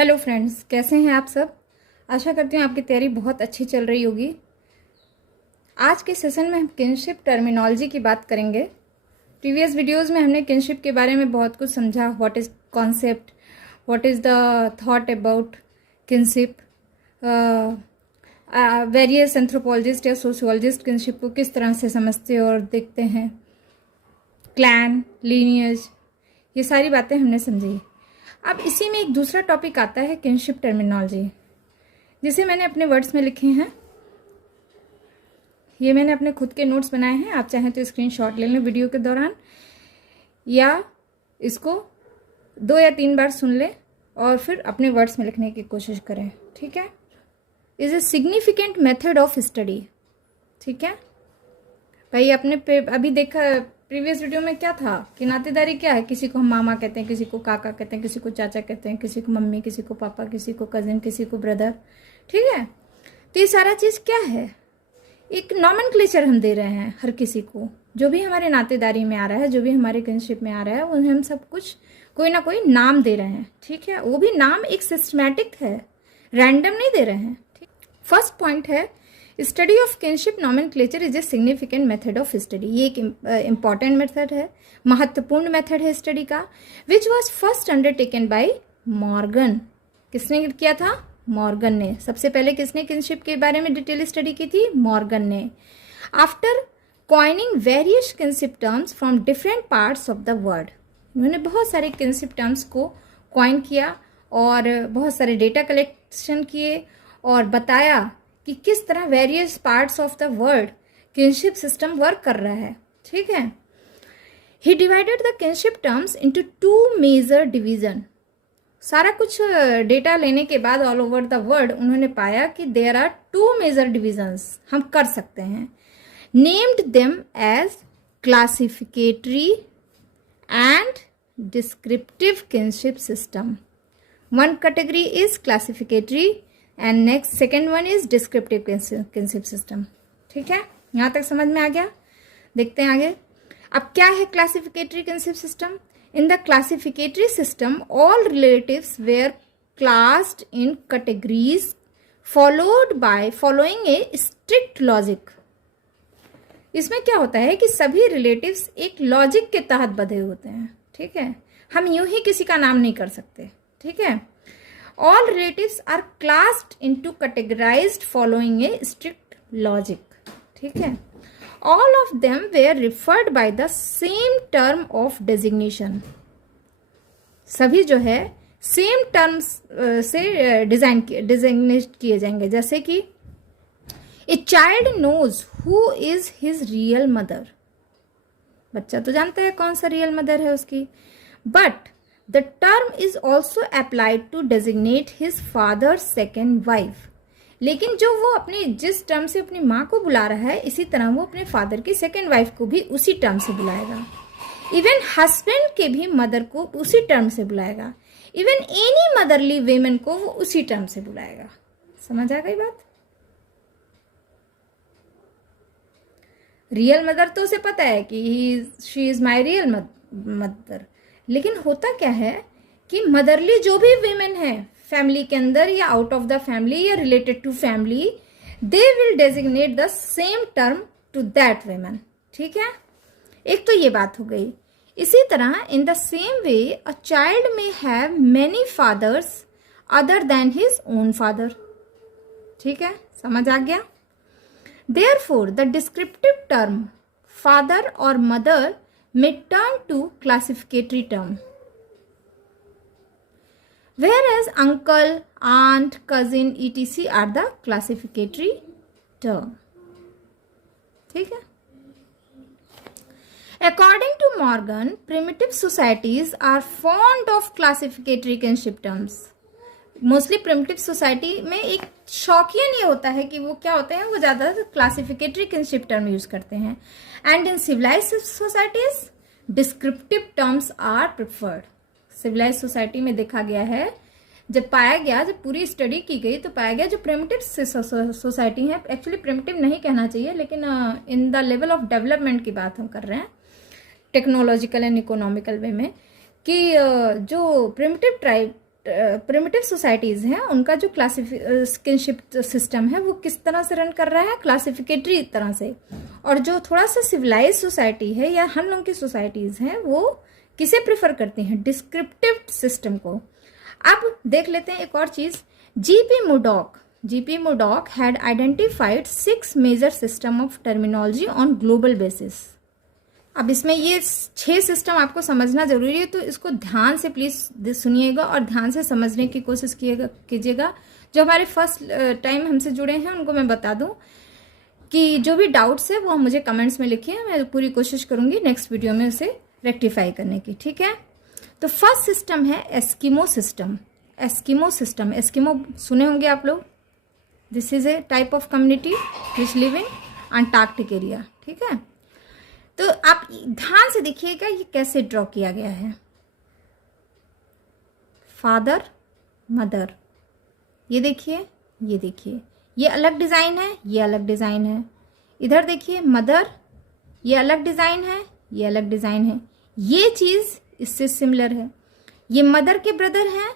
Hello friends, कैसे हैं आप सब। आशा करती हूँ आपकी तैयारी बहुत अच्छी चल रही होगी। आज के सेशन में हम किनशिप टर्मिनोलॉजी की बात करेंगे। प्रीवियस वीडियोस में हमने किनशिप के बारे में बहुत कुछ समझा। What is concept, what is the thought about kinship. Various anthropologist या सोशियोलॉजिस्ट किनशिप को किस तरह से समझते और देखते हैं। क्लैन, लीनियज, ये सारी बातें हमने समझी। अब इसी में एक दूसरा टॉपिक आता है किनशिप टर्मिनोलॉजी, जिसे मैंने अपने वर्ड्स में लिखे हैं। ये मैंने अपने खुद के नोट्स बनाए हैं। आप चाहें तो स्क्रीनशॉट ले लें वीडियो के दौरान, या इसको 2 या 3 बार सुन लें और फिर अपने वर्ड्स में लिखने की कोशिश करें। ठीक है। Is a significant method of study. ठीक है भाई, आपने अभी देखा प्रीवियस वीडियो में क्या था कि नातेदारी क्या है। किसी को हम मामा कहते हैं, किसी को काका कहते हैं, किसी को चाचा कहते हैं, किसी को मम्मी, किसी को पापा, किसी को कजिन, किसी को ब्रदर। ठीक है। तो ये सारा चीज़ क्या है, एक नॉमेनक्लेचर हम दे रहे हैं हर किसी को। जो भी हमारे नातेदारी में आ रहा है, जो भी हमारे किनशिप में आ रहा है, उन्हें हम सब कुछ कोई ना कोई नाम दे रहे हैं। ठीक है। वो भी नाम एक सिस्टमैटिक है, रैंडम नहीं दे रहे हैं। फर्स्ट पॉइंट है, study of kinship nomenclature is a significant method of study. ये एक इंपॉर्टेंट मेथड है, महत्वपूर्ण मेथड है स्टडी का, which was first undertaken by Morgan. किसने किया था? मॉर्गन ने। सबसे पहले किसने किनशिप के बारे में डिटेल स्टडी की थी? मॉर्गन ने। After coining various kinship terms from different parts of the world, उन्होंने बहुत सारे किनशिप टर्म्स को कॉइन किया और बहुत सारे डेटा कलेक्शन किए और बताया कि किस तरह various parts of the world kinship system work कर रहा है। ठीक है। He divided the kinship terms into 2 major division. सारा कुछ डेटा लेने के बाद ऑल ओवर द वर्ल्ड उन्होंने पाया कि देयर आर 2 मेजर डिविजन्स हम कर सकते हैं। Named them as classificatory and descriptive kinship system. One category is classificatory and next second one is descriptive kinship system. ठीक है, यहाँ तक समझ में आ गया। देखते हैं आगे। अब क्या है classificatory kinship system? In the classificatory system all relatives were classed in categories following a strict logic. इसमें क्या होता है कि सभी रिलेटिव्स एक लॉजिक के तहत बंधे होते हैं। ठीक है। हम यूं ही किसी का नाम नहीं कर सकते। ठीक है। All relatives are classed into categorized following a strict logic. ठीक है। All of them were referred by the same term of designation. सभी जो है सेम टर्म्स से डिजिग्नेट किए जाएंगे। जैसे कि a child knows who is his real mother. बच्चा तो जानता है कौन सा रियल मदर है उसकी। But The term is also applied to designate his father's second wife. लेकिन जो वो अपने जिस टर्म से अपनी माँ को बुला रहा है, इसी तरह वो अपने फादर की सेकेंड वाइफ को भी उसी टर्म से बुलाएगा। इवन हस्बैंड के भी मदर को उसी टर्म से बुलाएगा। इवन एनी मदरली वेमेन को वो उसी टर्म से बुलाएगा। समझ आ गई बात? रियल मदर तो उसे पता है कि she is my real mother, लेकिन होता क्या है कि मदरली जो भी वीमेन है फैमिली के अंदर या आउट ऑफ द फैमिली या related to family, they will designate the same term to that women. ठीक है। एक तो ये बात हो गई। इसी तरह in the same way a child may have many fathers other than his own father. ठीक है, समझ आ गया। Therefore the descriptive term father और mother may turn to classificatory term, whereas uncle, aunt, cousin etc are the classificatory term. ठीक है। According to Morgan, primitive societies are fond of classificatory kinship terms. Mostly primitive society में एक शौकिया नहीं होता है कि वो क्या होते हैं, वो ज़्यादा क्लासिफिकेटरी किनशिप टर्म यूज करते हैं। And in civilized societies descriptive terms are preferred. Civilize society में देखा गया है, जब पूरी स्टडी की गई तो पाया गया जो प्रिमिटिव सोसाइटी है, एक्चुअली प्रिमिटिव नहीं कहना चाहिए, लेकिन in the level of development की बात हम कर रहे हैं टेक्नोलॉजिकल एंड इकोनॉमिकल वे में, कि जो प्रिमिटिव ट्राइब प्रिमिटिव सोसाइटीज़ हैं उनका जो किनशिप सिस्टम है वो किस तरह से रन कर रहा है, क्लासिफिकेटरी तरह से। और जो थोड़ा सा सिविलाइज सोसाइटी है या हम लोग की सोसाइटीज़ हैं वो किसे प्रेफर करती हैं, डिस्क्रिप्टिव सिस्टम को। अब देख लेते हैं एक और चीज़, GP Murdock had identified 6 major system of terminology on global basis. अब इसमें ये 6 सिस्टम आपको समझना जरूरी है, तो इसको ध्यान से प्लीज सुनिएगा और ध्यान से समझने की कोशिश कीजिएगा। जो हमारे फर्स्ट टाइम हमसे जुड़े हैं उनको मैं बता दूं कि जो भी डाउट्स है वो मुझे कमेंट्स में लिखिए, मैं पूरी कोशिश करूंगी नेक्स्ट वीडियो में उसे रेक्टिफाई करने की, ठीक है। तो फर्स्ट सिस्टम है एस्किमो सिस्टम। एस्किमो सुने होंगे आप लोग। This is a type of community which live in Antarctic area, ठीक है। तो आप ध्यान से देखिएगा ये कैसे ड्रॉ किया गया है। फादर मदर, ये देखिए ये अलग डिजाइन है, ये अलग डिजाइन है। इधर देखिए मदर, ये अलग डिजाइन है, ये अलग डिजाइन है। ये चीज इससे सिमिलर है। ये मदर के ब्रदर हैं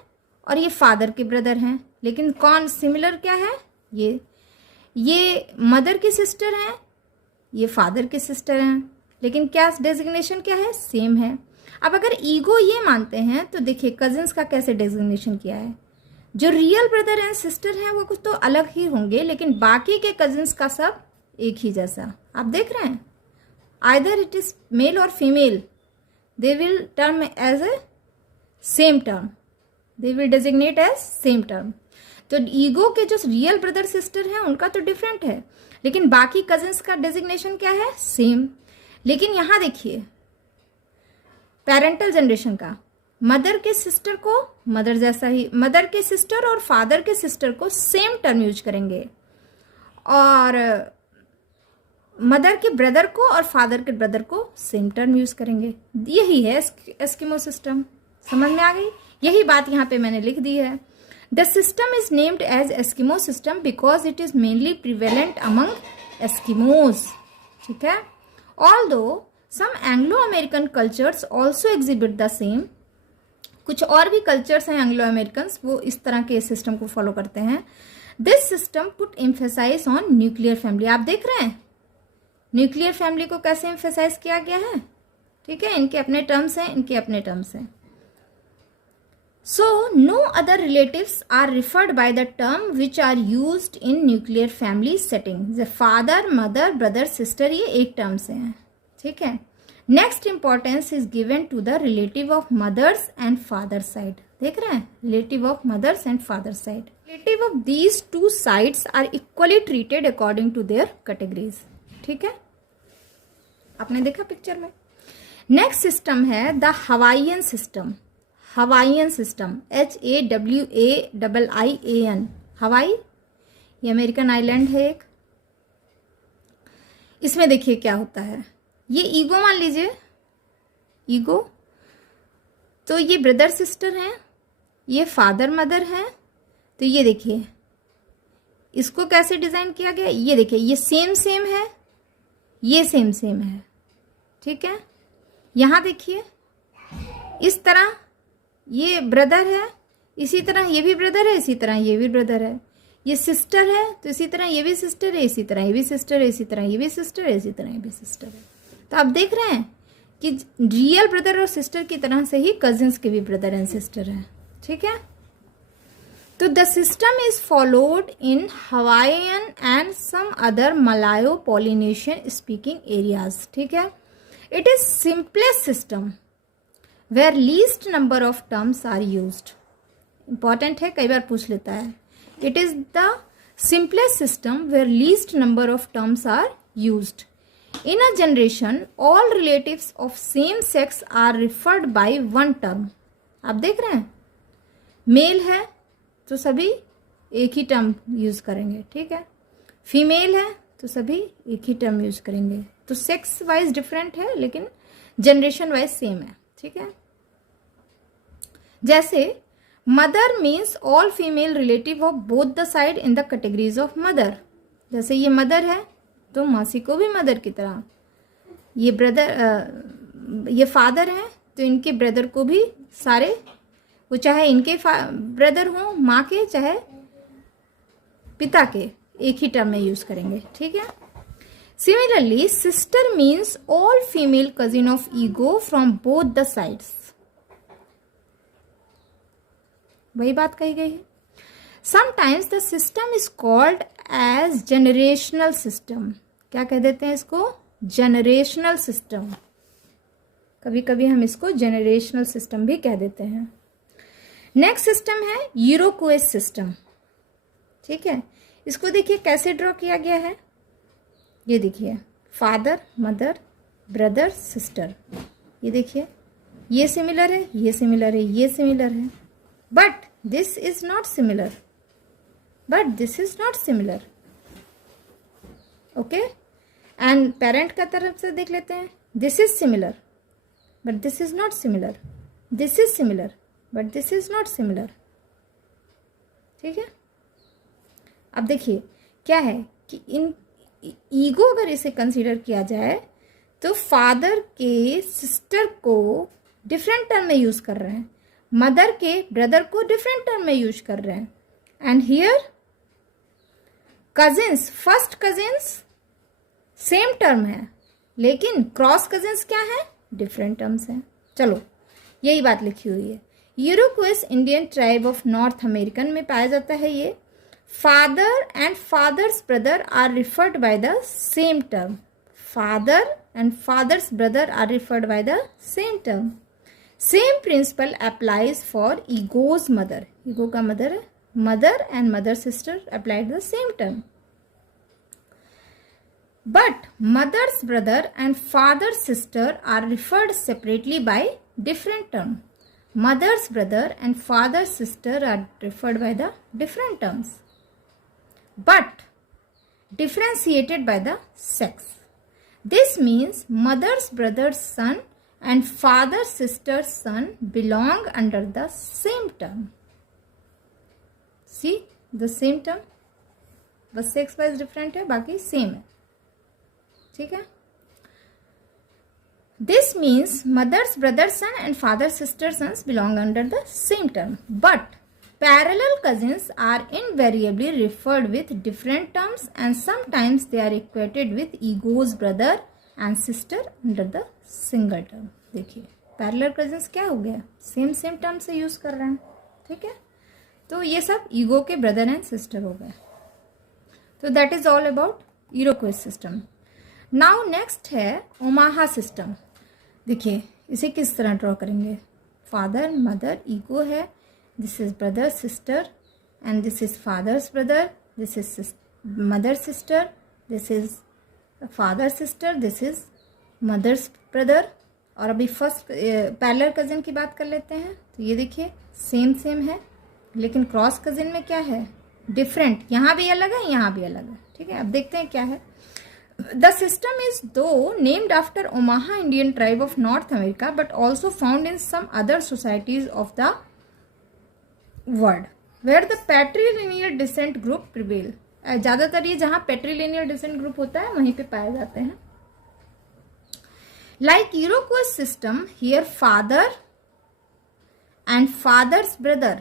और ये फादर के ब्रदर हैं, लेकिन कौन सिमिलर क्या है, ये मदर की सिस्टर हैं, ये फादर के सिस्टर हैं, लेकिन क्या डेजिग्नेशन क्या है, सेम है। अब अगर ईगो ये मानते हैं तो देखिए कजिन्स का कैसे डेजिग्नेशन किया है। जो रियल ब्रदर एंड सिस्टर हैं वो कुछ तो अलग ही होंगे, लेकिन बाकी के कजिन्स का सब एक ही जैसा। आप देख रहे हैं, either it is male or female, they will term as a same term, they will designate as same term. तो ईगो के जो रियल ब्रदर सिस्टर हैं उनका तो डिफरेंट है, लेकिन बाकी कजिन्स का डेजिग्नेशन क्या है, सेम। लेकिन यहां देखिए पेरेंटल जनरेशन का, मदर के सिस्टर को मदर जैसा ही, मदर के सिस्टर और फादर के सिस्टर को सेम टर्म यूज करेंगे, और मदर के ब्रदर को और फादर के ब्रदर को सेम टर्म यूज करेंगे। यही है एस्किमो सिस्टम। समझ में आ गई? यही बात यहाँ पे मैंने लिख दी है। The system is named as Eskimo system because it is mainly prevalent among Eskimos, ठीक है। Although some Anglo-American cultures also exhibit the same, कुछ और भी कल्चर्स हैं एंग्लो अमेरिकन, वो इस तरह के सिस्टम को फॉलो करते हैं। This system put emphasize on nuclear family. आप देख रहे हैं न्यूक्लियर फैमिली को कैसे एम्फेसाइज किया गया है, ठीक है। इनके अपने टर्म्स हैं, इनके अपने टर्म्स हैं। So no other relatives are referred by the term which are used in nuclear family setting. जैसे फादर मदर ब्रदर सिस्टर, ये एक टर्म से हैं, ठीक है। Next importance is given to the relative of mothers and father side. देख रहे हैं, relative of mothers and father side. Relative of these two sides are equally treated according to their categories, ठीक है। आपने देखा पिक्चर में। Next system है the Hawaiian system. Hawaiian system, HAWAIIAN, हवाई, ये अमेरिकन आइलैंड है एक। इसमें देखिए क्या होता है, ये ईगो मान लीजिए, ईगो, तो ये ब्रदर सिस्टर हैं, ये फादर मदर हैं। तो ये देखिए इसको कैसे डिजाइन किया गया, ये देखिए ये सेम है, ये सेम है, ठीक है। यहां देखिए इस तरह ये ब्रदर है, इसी तरह ये भी ब्रदर है, इसी तरह ये भी ब्रदर है। ये सिस्टर है तो इसी तरह ये भी सिस्टर है, इसी तरह ये भी सिस्टर है, इसी तरह ये भी सिस्टर है, इसी तरह ये भी सिस्टर है। तो आप देख रहे हैं कि रियल ब्रदर और सिस्टर की तरह से ही कजिन्स के भी ब्रदर एंड सिस्टर है, ठीक है। तो the system is followed in Hawaiian and some other Malayo Polynesian speaking areas, ठीक है। It is simplest system where least number of terms are used. Important है, कई बार पूछ लेता है। It is the simplest system where least number of terms are used. In a generation, all relatives of same sex are referred by one term. आप देख रहे हैं, mail है तो सभी एक ही टर्म यूज करेंगे, ठीक है। फीमेल है तो सभी एक ही टर्म यूज करेंगे। तो सेक्स वाइज डिफरेंट है लेकिन जनरेशन वाइज सेम है, ठीक है। जैसे mother means all female relative of both the side in the categories of mother. जैसे ये मदर है तो मासी को भी मदर की तरह, ये ब्रदर ये फादर है तो इनके ब्रदर को भी सारे वो चाहे इनके ब्रदर हो, माँ के चाहे पिता के, एक ही टर्म में यूज करेंगे, ठीक है। Similarly sister means all female cousin of ego from both the sides, वही बात कही गई है। Sometimes the system is called as generational system, क्या कह देते हैं इसको, जनरेशनल सिस्टम, कभी कभी हम इसको जनरेशनल सिस्टम भी कह देते हैं। नेक्स्ट सिस्टम है यूरोक्वेस सिस्टम, ठीक है। इसको देखिए कैसे ड्रॉ किया गया है, ये देखिए फादर मदर ब्रदर सिस्टर, ये देखिए ये सिमिलर है, ये सिमिलर है, ये सिमिलर है, but this is not similar, but this is not similar, okay. And parent का तरफ से देख लेते हैं, this is similar but this is not similar, this is similar but this is not similar, ठीक है। अब देखिए क्या है कि इन ईगो अगर इसे कंसीडर किया जाए तो फादर के सिस्टर को डिफरेंट टर्म में यूज कर रहे हैं, मदर के ब्रदर को डिफरेंट टर्म में यूज कर रहे हैं, and here cousins, first cousins same term है, लेकिन क्रॉस कजिन्स क्या है, डिफरेंट टर्म्स हैं। चलो यही बात लिखी हुई है। Iroquois Indian tribe of North American में पाया जाता है ये। Father and father's brother are referred by the same term, father and father's brother are referred by the same term. Same principle applies for ego's mother, ego का mother है, mother and mother sister applied the same term, but mother's brother and father's sister are referred separately by different term. Mother's brother and father's sister are referred by the different terms, but differentiated by the sex. This means mother's brother's son and father's sister's son belong under the same term. See the same term, बस sex wise different है, बाकी same है, ठीक है। This means mothers brother son and father sister sons belong under the same term, but parallel cousins are invariably referred with different terms and sometimes they are equated with egos brother and sister under the single term. देखिए parallel cousins क्या हो गया, same same term से use कर रहे हैं, ठीक है। तो ये सब ईगो के ब्रदर एंड सिस्टर हो गए। तो that is all about Iroquois system. Now next है ओमाहा सिस्टम। देखिए इसे किस तरह ड्रॉ करेंगे, फादर मदर ईगो है, this is brother sister and this is father's brother, this is mother sister, this is father sister, this is mother's brother. और अभी first parallel cousin की बात कर लेते हैं। तो ये देखिए सेम सेम है, लेकिन क्रॉस कजिन में क्या है, डिफरेंट, यहाँ भी अलग है यहाँ भी अलग है, ठीक है। अब देखते हैं क्या है। The system is though named after Omaha Indian tribe of North America, but also found in some other societies of the world where the patrilineal descent group prevail. ज़्यादातर ये जहाँ patrilineal descent group होता है वहीं पे पाए जाते हैं। Like Iroquois system, here father and father's brother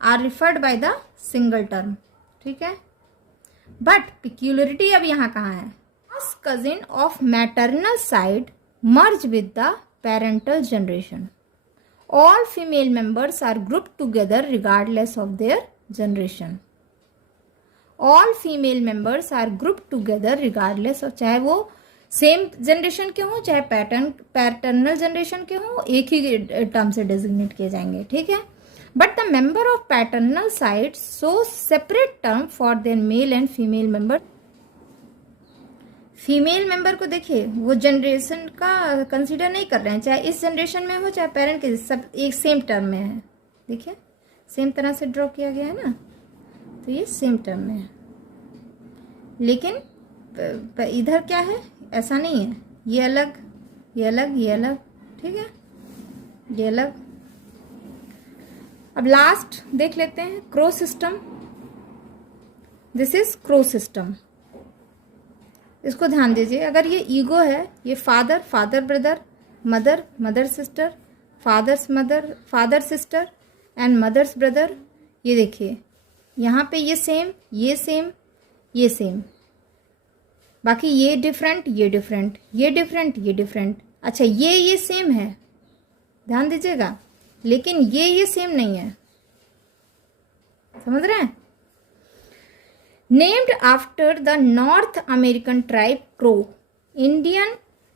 are referred by the single term, ठीक है। बट पिक्यूलरिटी अब यहाँ कहाँ है, first cousin of maternal side merge with the parental generation, all female members are group together regardless of their generation, all female members are group together regardless of, चाहे वो same generation के हों चाहे paternal generation के हों, एक ही term से designate किए जाएंगे, ठीक है। But the member of paternal side so separate term for their male and female member. Female member को देखिए वो जनरेशन का कंसीडर नहीं कर रहे हैं, चाहे इस जनरेशन में हो चाहे पेरेंट के, सब एक सेम टर्म में है। देखिए सेम तरह से ड्रॉ किया गया है ना, तो ये सेम टर्म में है, लेकिन इधर क्या है, ऐसा नहीं है, ये अलग ये अलग ये अलग, ठीक है, ये अलग। अब लास्ट देख लेते हैं crow system. This is crow system, इसको ध्यान दीजिए। अगर ये ईगो है, ये father father brother, mother mother sister, fathers mother, father sister and mothers brother. ये देखिए यहाँ पे ये सेम, ये सेम, ये सेम, बाकी ये डिफरेंट, ये डिफरेंट, ये डिफरेंट, ये डिफरेंट। अच्छा ये सेम है, ध्यान दीजिएगा, लेकिन ये सेम नहीं है, समझ रहे हैं। Named after the North American tribe Crow Indian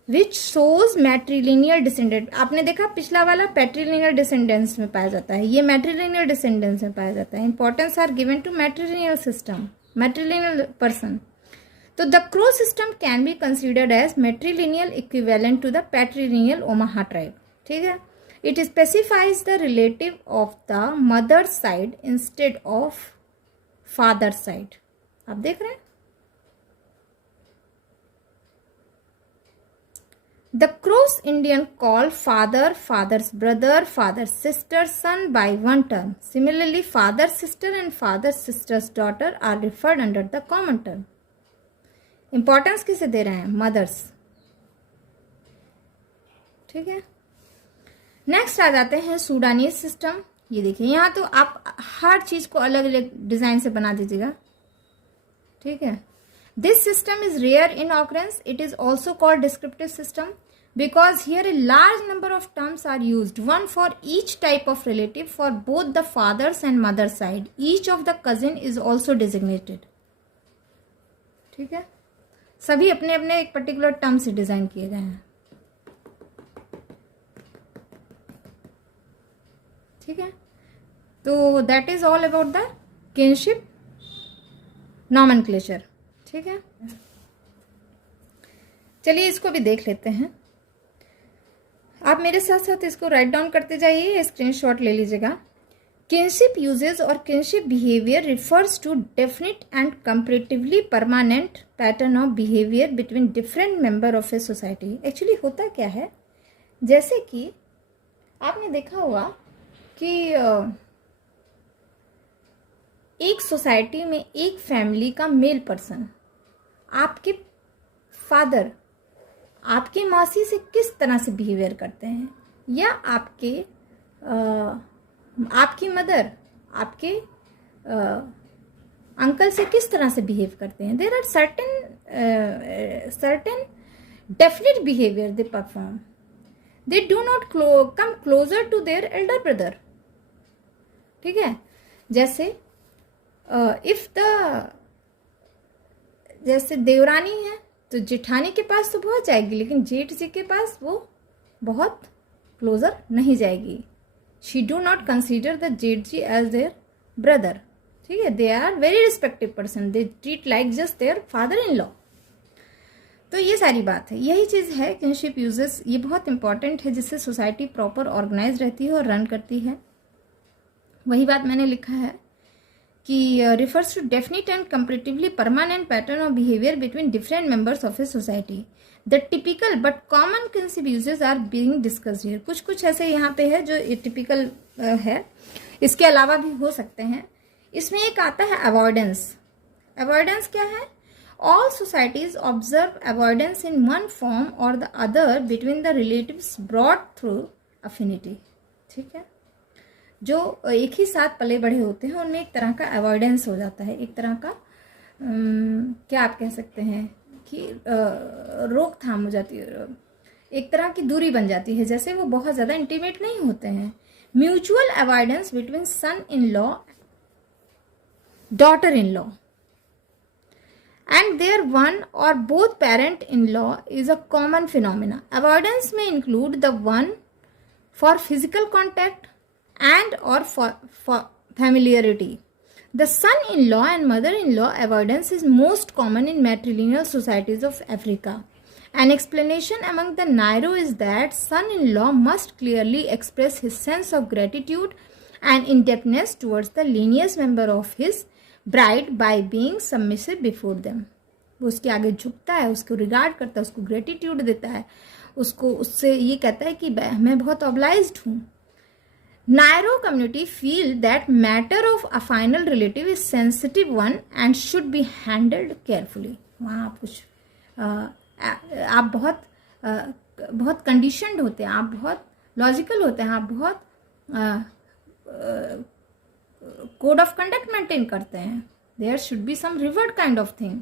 which shows matrilineal descendant. आपने देखा पिछला वाला पैट्रिलिनियल डिसेंडेंस में पाया जाता है, ये मैट्रिलिनियल डिसेंडेंस में पाया जाता है। Importance are given to matrilineal system, matrilineal person. तो the Crow system can be considered as matrilineal equivalent to the patrilineal Omaha tribe, ठीक है। It specifies the relative of the mother side instead of father side. आप देख रहे हैं, the Crows Indian call father, father's brother, father sister, son by one term. Similarly father sister and father sister's daughter are referred under the common term. Importance किसे दे रहे हैं, mother's, ठीक है। Next आ जाते हैं सूडानीज सिस्टम। ये देखिए यहाँ तो आप हर चीज को अलग अलग डिजाइन से बना दीजिएगा, ठीक है। This system is rare in occurrence, it is also called descriptive system because here a large number of terms are used, one for each type of relative for both the fathers and mother side. Each of the cousin is also designated, ठीक है। सभी अपने अपने एक particular term से design किए गए हैं, ठीक है। तो that is all about the kinship nomenclature, ठीक है। चलिए इसको भी देख लेते हैं। आप मेरे साथ साथ इसको राइट डाउन करते जाइए, स्क्रीनशॉट ले लीजिएगा। किनशिप यूजेस और kinship behaviour refers to definite and comparatively permanent pattern of behaviour between different member of a society. Actually होता क्या है, जैसे कि आपने देखा होगा कि एक सोसाइटी में एक फैमिली का मेल पर्सन आपके फादर आपकी मौसी से किस तरह से बिहेवियर करते हैं, या आपकी मदर आपके अंकल से किस तरह से बिहेव करते हैं। There are certain definite behaviour they perform, they do not come closer to their elder brother, ठीक है। जैसे जैसे देवरानी है तो जेठानी के पास तो पहुंच जाएगी, लेकिन जेठ जी के पास वो बहुत क्लोजर नहीं जाएगी। She do not consider the jeth ji as their brother, ठीक है। They are very respective person, they treat like just their father in law. तो ये सारी बात है, यही चीज है किनशिप यूजेस। ये बहुत इंपॉर्टेंट है, जिससे सोसाइटी प्रॉपर ऑर्गेनाइज रहती है और रन करती है। वही बात मैंने लिखा है कि refers to definite and comparatively permanent pattern of behavior between different members of a society. The typical but common kinship uses are being discussed here. कुछ ऐसे यहाँ पे है जो टिपिकल है, इसके अलावा भी हो सकते हैं। इसमें एक आता है अवॉइडेंस। अवॉइडेंस क्या है? All societies observe avoidance in one form or the other between the relatives brought through affinity, ठीक है। जो एक ही साथ पले बढ़े होते हैं उनमें एक तरह का अवॉइडेंस हो जाता है, एक तरह का क्या आप कह सकते हैं कि रोकथाम हो जाती है, एक तरह की दूरी बन जाती है, जैसे वो बहुत ज़्यादा इंटीमेट नहीं होते हैं। Mutual avoidance between son in law daughter in law and their one or both parent in law is a common phenomena. Avoidance may include the one for physical contact and or for familiarity. The son-in-law and mother-in-law avoidance is most common in matrilineal societies of Africa. An explanation among the Nairo is that son-in-law must clearly express his sense of gratitude and indebtedness towards the lineage member of his bride by being submissive before them. वो उसके आगे झुकता है, उसको regard करता है, उसको gratitude देता है, उसको उससे ये कहता है कि मैं बहुत ऑब्लाइज्ड हूँ। Nairo community feel that matter of a final relative is sensitive one and should be handled carefully. वहाँ आप कुछ आप बहुत कंडीशनड होते हैं, आप बहुत लॉजिकल होते हैं, आप बहुत कोड ऑफ कंडक्ट मेंटेन करते हैं, there should be some reward kind of thing,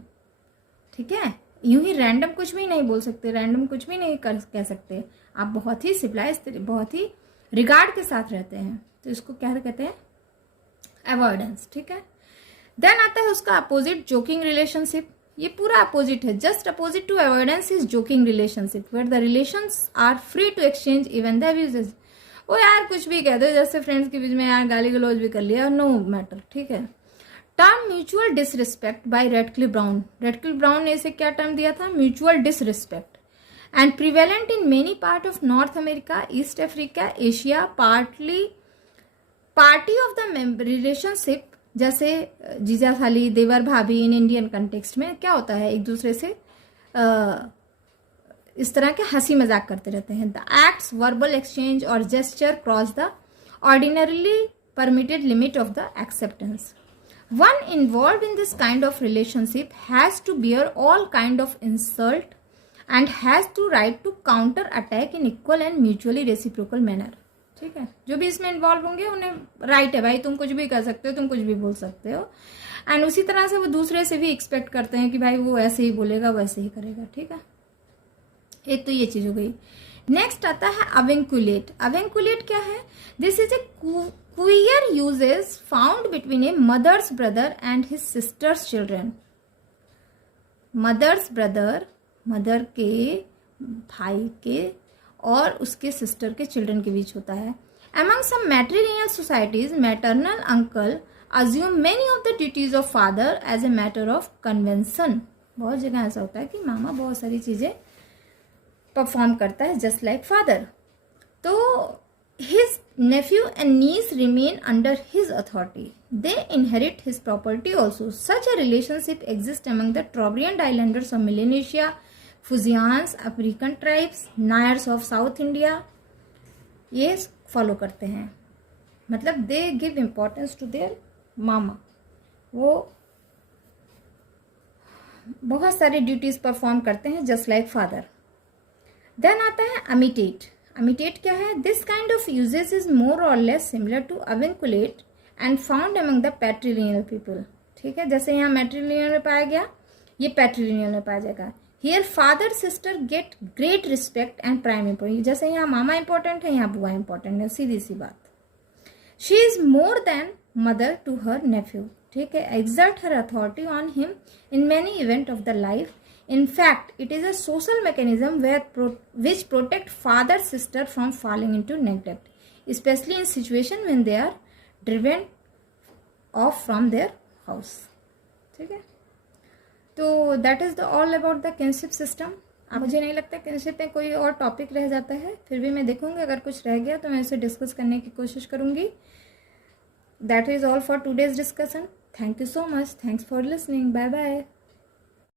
ठीक है। यूं ही रैंडम कुछ भी नहीं बोल सकते, रैंडम कुछ भी नहीं कह सकते। आप बहुत ही सिविलाइज, बहुत ही रिगार्ड के साथ रहते हैं, तो इसको क्या कहते हैं, अवॉइडेंस, ठीक है। देन आता है उसका अपोजिट, जोकिंग रिलेशनशिप। ये पूरा अपोजिट है, just opposite to avoidance is joking relationship where the relations are free to exchange even the abuses. ओ यार कुछ भी कह दो, जैसे फ्रेंड्स के बीच में यार गाली गलौज भी कर लिया, नो मैटर, ठीक है। Term mutual disrespect by Radcliffe Brown. Radcliffe Brown ने इसे क्या टर्म दिया था, mutual disrespect, and prevalent in many part of North America, East Africa, Asia, party of the relationship, जैसे जीजा साली, देवर भाभी, इन इंडियन कंटेक्स्ट में क्या होता है, एक दूसरे से इस तरह के हंसी मजाक करते रहते हैं। द एक्ट्स, वर्बल एक्सचेंज और gesture cross the ordinarily permitted limit of the acceptance. One involved in this kind of relationship has to bear all kind of insult and has to right to counter attack in equal and mutually reciprocal manner, ठीक है। जो भी इसमें involve होंगे उन्हें right है भाई, तुम कुछ भी कर सकते हो, तुम कुछ भी बोल सकते हो, एंड उसी तरह से वो दूसरे से भी एक्सपेक्ट करते हैं कि भाई वो ऐसे ही बोलेगा, वैसे ही करेगा, ठीक है। एक तो ये चीज हो गई। नेक्स्ट आता है अविंकुलेट। अविंकुलेट क्या है, this is a queer uses found between a mother's brother and his sister's children. mother's brother, mother के भाई के और उसके सिस्टर के चिल्ड्रन के बीच होता है। among some matrilineal societies, maternal uncle assume many of the duties of father as a matter of convention. बहुत जगह ऐसा होता है कि मामा बहुत सारी चीजें परफॉर्म करता है जस्ट लाइक फादर। तो his nephew and niece remain under his authority. They inherit his property also. Such a relationship exists among the Trobriand islanders of Melanesia, Fujians, African tribes, Nayars of South India. ये follow करते हैं, मतलब they give importance to their मामा, वो बहुत सारे duties perform करते हैं just like father. Then आता है अमिटेट। अमिटेट क्या है, this kind of uses is more or less similar to avunculate and found among the patrilineal people, ठीक है। जैसे यहाँ मैट्रिलिनियल में पाया गया, ये पैट्रिलिनियल में पाया जाएगा। Here father sister get great respect and prime important, जैसे यहाँ मामा इंपॉर्टेंट है, यहाँ बुआ इंपॉर्टेंट है, सीधी सी बात। She is more then mother to her nephew, ठीक है, exert her authority on him in many events of the life. In fact, it is a social mechanism which protect father sister from falling into neglect, especially in situation when they are driven off from their house, ठीक है। तो that is the all about the kinship system. अब मुझे नहीं लगता kinship में कोई और टॉपिक रह जाता है, फिर भी मैं देखूंगी अगर कुछ रह गया तो मैं इसे डिस्कस करने की कोशिश करूंगी। That is all for today's discussion. Thank you so much. Thanks for listening. Bye bye.